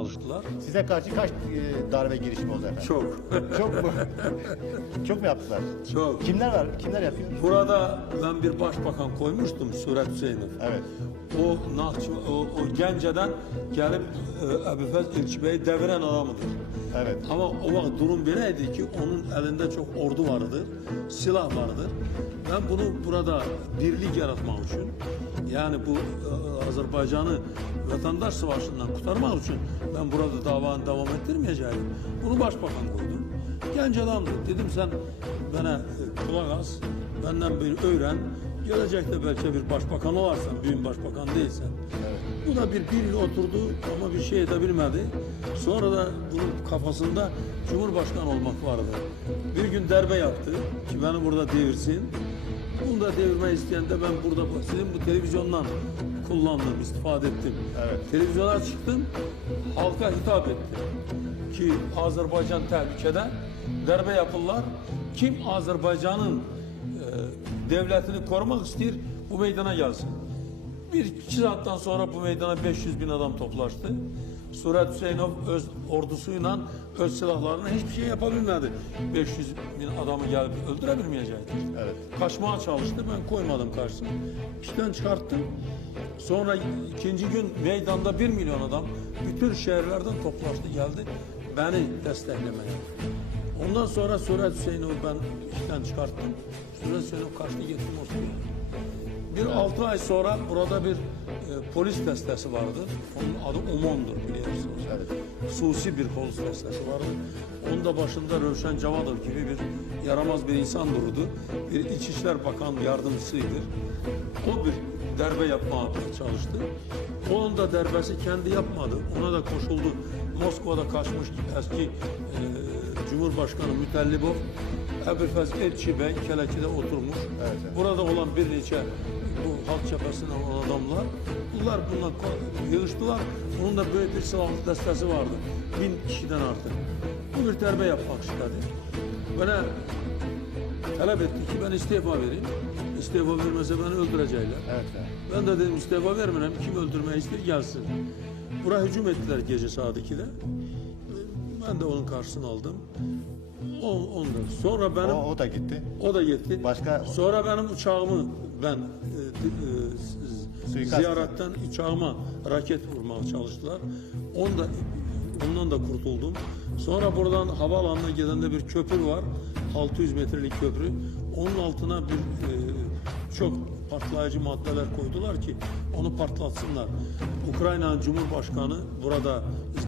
çalıştılar. Size karşı kaç darbe girişimi oldu efendim? Çok. Çok mu? Çok mu yaptılar? Çok. Kimler var? Kimler yapıyor? Burada ben bir başbakan koymuştum, Suret Hüseyinov. Evet. O Gence'den gelip Ebufez İlçi Bey'i deviren adamıdır. Evet. Ama o vakit durum böyleydi ki onun elinde çok ordu vardır, silah vardır. Ben bunu burada birlik yaratmak için, yani bu Azerbaycan'ı vatandaş savaşından kurtarmak için ben burada davanı devam ettirmeyeceğim. Bunu başbakan koydum. Genç adamdı. Dedim sen bana kulak as, benden bir öğren. Gelecekte belki bir başbakan olarsan, büyük başbakan değilsen. Evet. Bu da bir yıl oturdu ama bir şey edebilmedi. Sonra da bunun kafasında Cumhurbaşkanı olmak vardı. Bir gün darbe yaptı ki beni burada devirsin. Bunu da devirmeyi isteyen de ben burada sizin bu televizyondan kullandım, istifade ettim. Evet. Televizyona çıktım, halka hitap ettim. Ki Azerbaycan tehlikede, darbe yapırlar. Kim Azerbaycan'ın devletini korumak istiyor, bu meydana gelsin. Bir iki saatten sonra bu meydana 500 bin adam toplaştı. Suret Hüseyinov öz ordusuyla, öz silahlarına hiçbir şey yapabilmedi. 500 bin adamı gelip öldürebilmeyecekti. Evet. Kaçmaya çalıştı, ben koymadım karşısına. İşten çıkarttım. Sonra ikinci gün meydanda 1 milyon adam bütün şehirlerden toplaştı geldi beni desteklemeye. Ondan sonra Suret Hüseyinov ben işten çıkarttım. Suret Hüseyinov kaçtı gitti Moskova'ya. Bir 6 ay sonra burada bir polis destesi vardı. Onun adı OMON'dur biliyorsunuz. Evet. Susi bir polis destesi vardı. Onun da başında Rövşen Cavadov gibi bir yaramaz bir insan durdu. Bir İçişler Bakan yardımcısıydı. O bir darbe yapmaya çalıştı. Onun da darbesi kendi yapmadı. Ona da koşuldu. Moskova'da kaçmış eski Cumhurbaşkanı Mütellibov, Ebufez İlçi Bey Keleki'de oturmuş. Evet, evet. Burada olan bir neçe bu halk cephesinden olan adamlar, bunlar yığıştılar. Onun da böyle bir silahlı destesi vardı. 1000 kişiden artık. Bu bir darbe yapmak istedi. Bana talep etti ki ben istifa vereyim. İstifa vermese beni öldürecekler. Evet. Evet. Ben de dedim istifa vermem. Kim öldürmeyi ister gelsin. Buraya hücum ettiler gece saat 2'de. Ben de onun karşısını aldım. Ondan sonra benim O da gitti. o da gitti. Başka- Sonra benim uçağımı ben Suikast. ziyaretten uçağıma raket vurmaya çalıştılar. Ondan da kurtuldum. Sonra buradan havaalanına giden de bir köprü var. 600 metrelik köprü. Onun altına bir çok patlayıcı maddeler koydular ki onu patlatsınlar. Ukrayna Cumhurbaşkanı burada